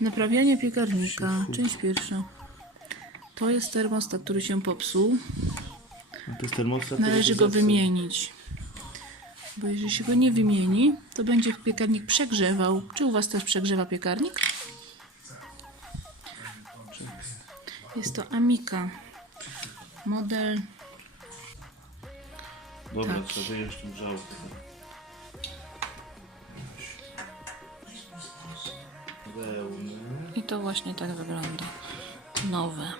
Naprawianie piekarnika. Część pierwsza. To jest termostat, który się popsuł. To jest termostat. Należy go wymienić. Bo jeżeli się go nie wymieni, to będzie piekarnik przegrzewał. Czy u Was też przegrzewa piekarnik? Jest to Amika. Model. Dobra, Tak. trzeba wyjąć tą. Wełny. I to właśnie tak wygląda. Nowe.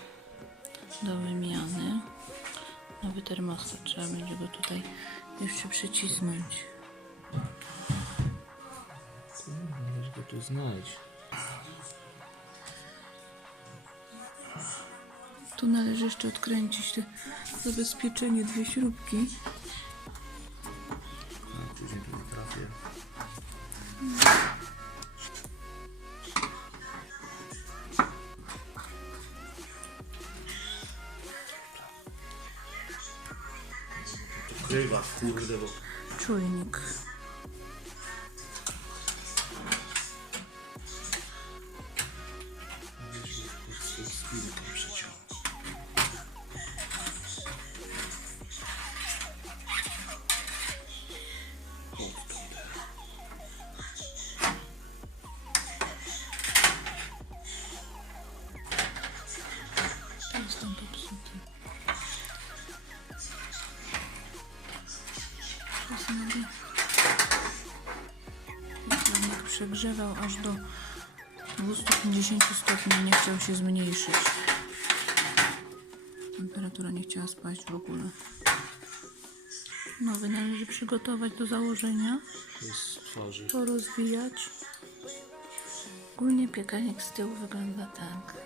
Do wymiany. Nowy termostat. Trzeba będzie go tutaj jeszcze przycisnąć. Należy go tu znaleźć. Tu należy jeszcze odkręcić te zabezpieczenie, dwie śrubki. A później tu nie trafię. Krywa, kurde, bo Czujnik. Przegrzewał aż do 250 stopni nie chciał się zmniejszyć. Temperatura nie chciała spaść w ogóle. Nowy należy przygotować do założenia, porozwijać. Ogólnie piekarnik z tyłu wygląda tak.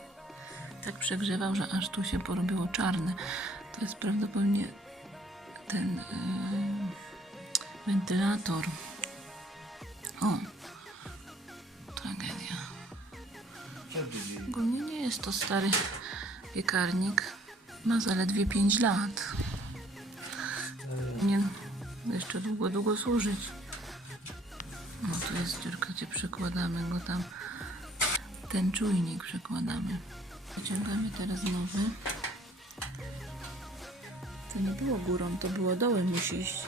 Tak przegrzewał, że aż tu się porobiło czarne. To jest prawdopodobnie ten yy, wentylator. O, jest to stary piekarnik. Ma zaledwie 5 lat. Nie, jeszcze długo, długo służyć. No tu jest dziurka, gdzie przekładamy go tam. Ten czujnik przekładamy. Wyciągamy teraz nowy. To nie było górą, to było dołem musi iść.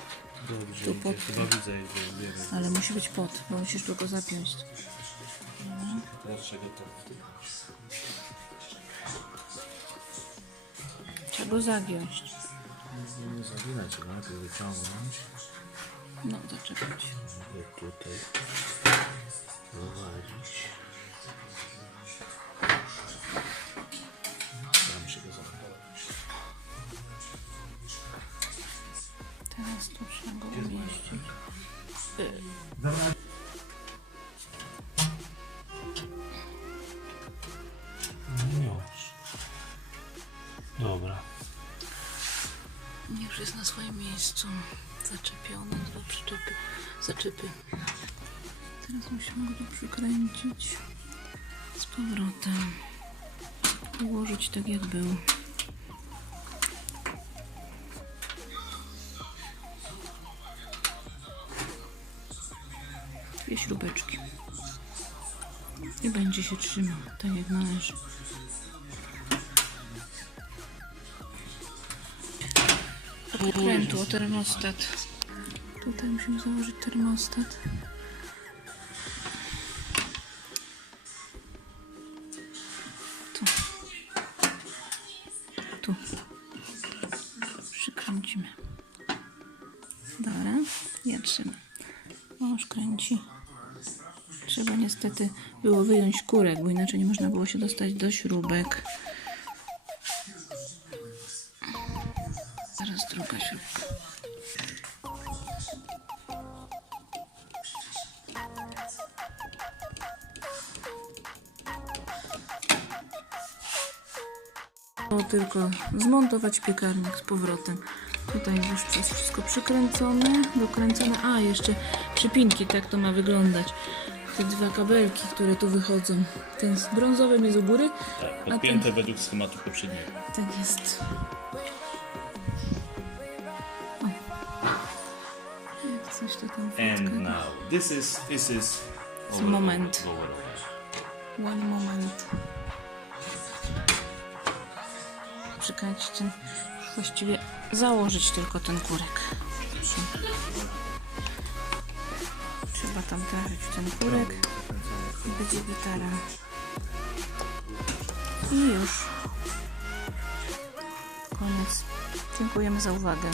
Dobrze, Tu pod chyba widzę wiele. Ale musi być pod, bo musisz go zapiąć. Dlaczego to Trzeba go zagiąć. Nie zaginać, go najpierw wyciągnąć. No, zaczepić. I tutaj prowadzić. Tam się go zachować. Teraz tu trzeba go umieścić. Już. Już jest na swoim miejscu. Zaczepione, dwa przyczepy, zaczepy. Teraz musimy go przykręcić z powrotem. Ułożyć tak jak był. Dwie śrubeczki. I będzie się trzymał, tak jak należy. Krętło, termostat. Tutaj musimy założyć termostat. Tu. Tu. Przykręcimy. Dobra, ja trzymam. Mąż kręci. Trzeba niestety było wyjąć kurek, bo inaczej nie można było się dostać do śrubek. Było tylko zmontować piekarnik z powrotem. Tutaj już jest wszystko przykręcone, dokręcone. A, jeszcze przypinki, tak to ma wyglądać. Te dwa kabelki, które tu wychodzą. Ten z brązowym jest u góry. Tak, A podpięte według schematu poprzedniego. Tak jest. O. Jak coś to tam And now, this is, this is... Moment. One moment. Przykręcić ten, właściwie założyć tylko ten kurek. Trzeba tam trafić ten kurek i będzie gitara. I już. Koniec. Dziękujemy za uwagę.